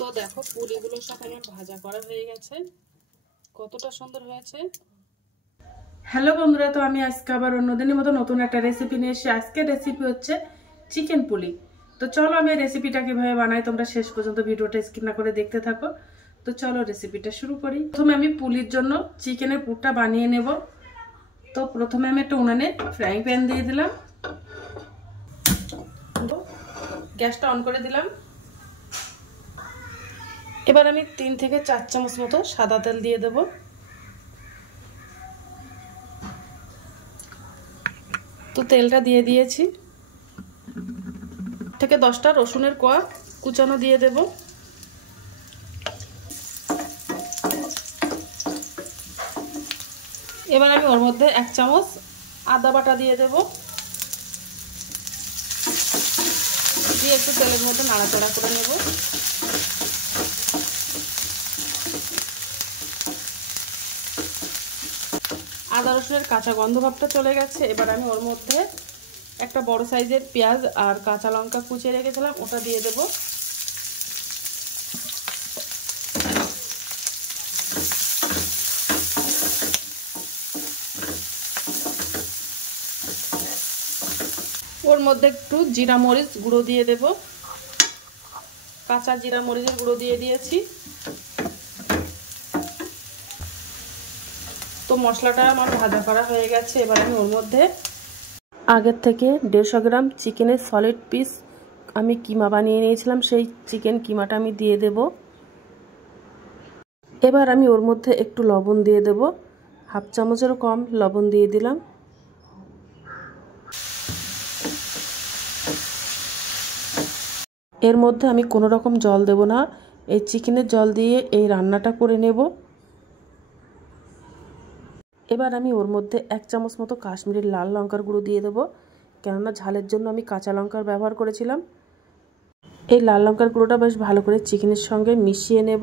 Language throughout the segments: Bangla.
তো দেখো পুলিগুলো সব আমার ভাজা করা হয়ে গেছে, কতটা সুন্দর হয়েছে। হ্যালো বন্ধুরা, তো আমি আজকে আবার অন্যদিনের মতো নতুন একটা রেসিপি নিয়ে এসেছি। আজকের রেসিপি হচ্ছে চিকেন পুলি। তো চলো আমি রেসিপিটা কিভাবে বানাই তোমরা শেষ পর্যন্ত ভিডিওটা স্কিপ না করে দেখতে থাকো। তো চলো রেসিপিটা শুরু করি। প্রথমে আমি পুলির জন্য চিকেনের পুরটা বানিয়ে নেব। তো প্রথমে আমি একটা উনানে ফ্রাইং প্যান দিয়ে দিলাম, গ্যাসটা অন করে দিলাম। এবার আমি 3 থেকে 4 চামচ মতো সাদা তেল দিয়ে দেব। তো তেলটা দিয়ে দিয়েছি। থেকে 10টা রসুনের কোয়া কুচানো দিয়ে দেব। এবার আমি ওর মধ্যে 1 চামচ আদা বাটা দিয়ে দেব, দিয়ে একটু তেলের মধ্যে নাড়াচাড়া করে নেব। আদা রসুনের কাঁচা গন্ধ ভাবটা চলে গেছে। এবার আমি ওর মধ্যে একটা বড় সাইজের পেঁয়াজ আর কাঁচা লঙ্কা কুচিয়ে রেখেছিলাম, ওটা দিয়ে দেব। ওর মধ্যে একটু জিরা মরিচ গুঁড়ো দিয়ে দেব, কাঁচা জিরা মরিচের গুঁড়ো দিয়ে দিয়েছি। তো মশলাটা আমার ভাজা করা হয়ে গেছে। এবার আমি ওর মধ্যে আগের থেকে 150 গ্রাম চিকেনের সলিড পিস আমি কিমা বানিয়ে নিয়েছিলাম, সেই চিকেন কিমাটা আমি দিয়ে দেব। এবার আমি ওর মধ্যে একটু লবণ দিয়ে দেব, 1/2 চামচেরও কম লবণ দিয়ে দিলাম। এর মধ্যে আমি কোনো রকম জল দেব না, এই চিকেনের জল দিয়ে এই রান্নাটা করে নেব। এবার আমি ওর মধ্যে 1 চামচ মতো কাশ্মীরি লাল লঙ্কার গুঁড়ো দিয়ে দেবো, কেননা ঝালের জন্য আমি কাঁচা লঙ্কার ব্যবহার করেছিলাম। এই লাল লঙ্কার গুঁড়োটা বেশ ভালো করে চিকেনের সঙ্গে মিশিয়ে নেব।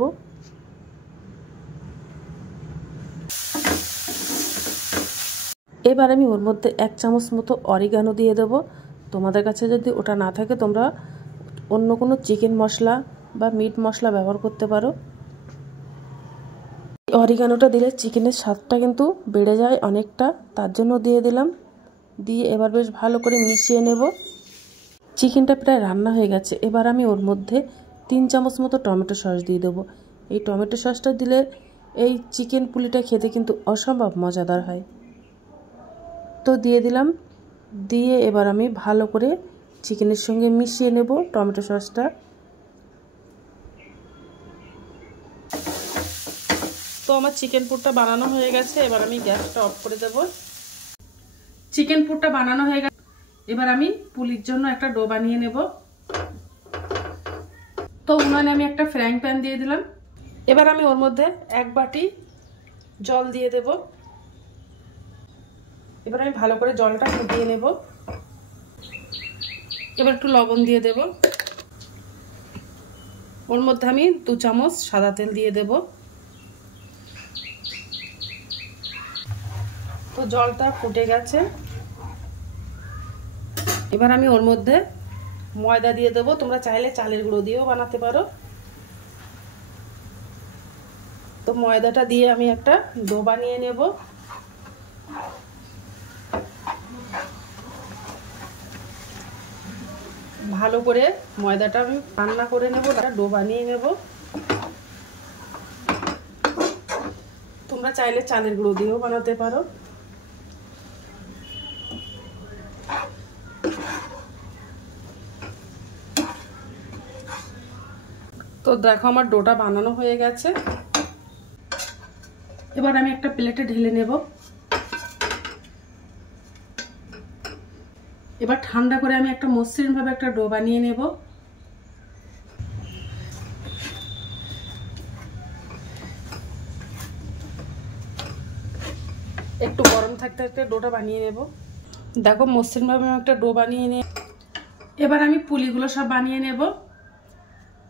এবার আমি ওর মধ্যে 1 চামচ মতো অরিগানো দিয়ে দেব। তোমাদের কাছে যদি ওটা না থাকে তোমরা অন্য কোনো চিকেন মশলা বা মিট মশলা ব্যবহার করতে পারো। অরিগানোটা দিলে চিকেনের স্বাদটা কিন্তু বেড়ে যায় অনেকটা, তার জন্য দিয়ে দিলাম। দিয়ে এবার বেশ ভালো করে মিশিয়ে নেব। চিকেনটা প্রায় রান্না হয়ে গেছে। এবার আমি ওর মধ্যে 3 চামচ মতো টমেটো সস দিয়ে দেবো। এই টমেটো সসটা দিলে এই চিকেন পুলিটা খেতে কিন্তু অসম্ভব মজাদার হয়। তো দিয়ে দিলাম, দিয়ে এবার আমি ভালো করে চিকেনের সঙ্গে মিশিয়ে নেব টমেটো সসটা। তো আমার চিকেন পুরটা বানানো হয়ে গেছে। এবার আমি গ্যাসটা অফ করে দেব। চিকেন পুরটা বানানো হয়ে গেছে। এবার আমি পুলির জন্য একটা ডো বানিয়ে নেব। তো উনানে আমি একটা ফ্রাইং প্যান দিয়ে দিলাম। এবার আমি ওর মধ্যে 1 বাটি জল দিয়ে দেব। এবার আমি ভালো করে জলটা ফুটিয়ে নেব। এবার একটু লবণ দিয়ে দেব। ওর মধ্যে আমি 2 চামচ সাদা তেল দিয়ে দেব। তো জলটা ফুটে গেছে। এবার আমি ওর মধ্যে ময়দা দিয়ে দেবো, তোমরা চাইলে চালের গুঁড়ো দিয়েও বানাতে পারো। তো ময়দাটা দিয়ে আমি একটা ডো বানিয়ে নেব। ভালো করে ময়দাটা আমি রান্না করে নেব, ডো বানিয়ে নেব। তোমরা চাইলে চালের গুঁড়ো দিয়েও বানাতে পারো। তো দেখো আমার ডোটা বানানো হয়ে গেছে। এবার আমি একটা প্লেটে ঢেলে নেব। এবার ঠান্ডা করে আমি একটা মসৃণ ভাবে একটা ডো বানিয়ে নেব। একটু গরম থাকতে থাকতে ডোটা বানিয়ে নেব। দেখো মসৃণ ভাবে আমি একটা ডো বানিয়ে নিয়ে এবার আমি পুলিগুলো সব বানিয়ে নেব।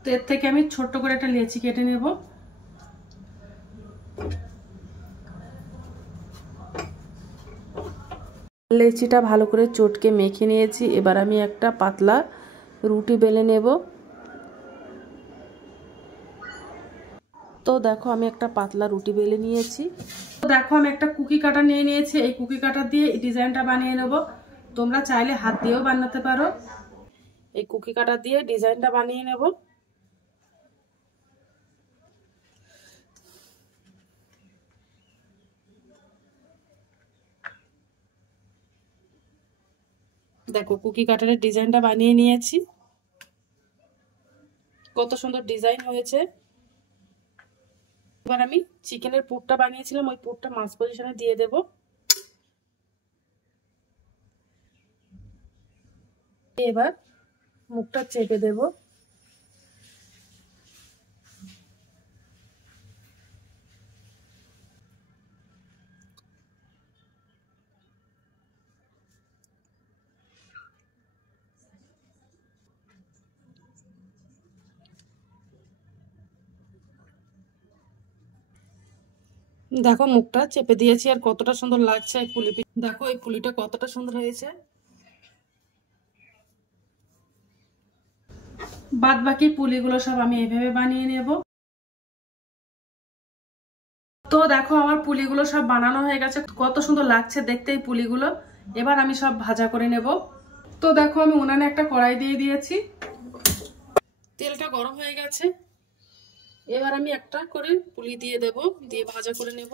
তো এর থেকে আমি ছোট্ট করে একটা লেচি কেটে নেব। লেচিটা ভালো করে চটকে মেখে নিয়েছি। এবার আমি একটা পাতলা রুটি বেলে নেব। তো দেখো আমি একটা পাতলা রুটি বেলে নিয়েছি। তো দেখো আমি একটা কুকি কাটার নিয়ে নিয়েছি। এই কুকি কাটার দিয়ে এই ডিজাইনটা বানিয়ে নেব। তোমরা চাইলে হাত দিয়েও বানাতে পারো। এই কুকি কাটার দিয়ে ডিজাইনটা বানিয়ে নেব। দেখো কুকি কাটারের ডিজাইনটা বানিয়ে নিয়েছি। কত সুন্দর ডিজাইন হয়েছে। এবার আমি চিকেনের পুরটা বানিয়েছিলাম, ওই পুরটা মাছ পজিশনে দিয়ে দেব। এবার মুখটা চেপে দেব। দেখো মুখটা চেপে দিয়েছি, আর কতটা সুন্দর লাগছে এই পুলি। দেখো এই পুলিটা কতটা সুন্দর হয়েছে। বাদ বাকি পুলিগুলো সব আমি এভাবে বানিয়ে নেব। তো দেখো আমার পুলিগুলো সব বানানো হয়ে গেছে, কত সুন্দর লাগছে দেখতে এই পুলিগুলো। এবার আমি সব ভাজা করে নেব। তো দেখো আমি উনানে একটা কড়াই দিয়ে দিয়েছি, তেলটা গরম হয়ে গেছে। এবার আমি একটা করে পুলি দিয়ে দেব, দিয়ে ভাজা করে নেব।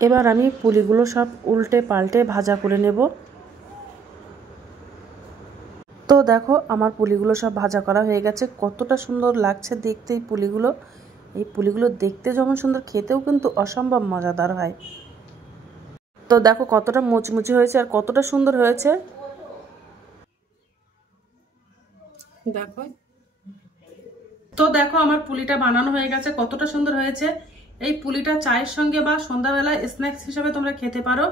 এবার আমি পুলিগুলো সব উল্টে পাল্টে ভাজা করে নেব। তো দেখো আমার পুলিগুলো সব ভাজা করা হয়ে গেছে, কতটা সুন্দর লাগছে দেখতে এই পুলিগুলো। এই পুলিগুলো দেখতে যেমন সুন্দর, খেতেও কিন্তু অসম্ভব মজাদার হয়। তো দেখো কতটা মুচমুচি হয়েছে আর কতটা সুন্দর হয়েছে। দেখো তো দেখো আমার পুলিটা বানানো হয়ে গেছে, কতটা সুন্দর হয়েছে। এই পুলিটা চায়ের সঙ্গে বা সন্ধ্যাবেলা স্ন্যাক্স হিসেবে তোমরা খেতে পারো।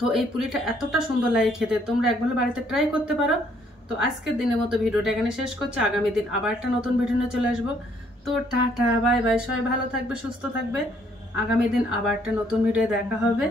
তো এই পুলিটা এতটা সুন্দর লাগে খেতে, তোমরা একবার বাড়িতে ট্রাই করতে পারো। তো আজকের দিনের মতো ভিডিওটা এখানে শেষ করছি। আগামী দিন আবার একটা নতুন ভিডিও নিয়ে চলে আসবো। তো টাটা বাই বাই, সবাই ভালো থাকবে, সুস্থ থাকবে। আগামী দিন আবার একটা নতুন ভিডিও দেখা হবে।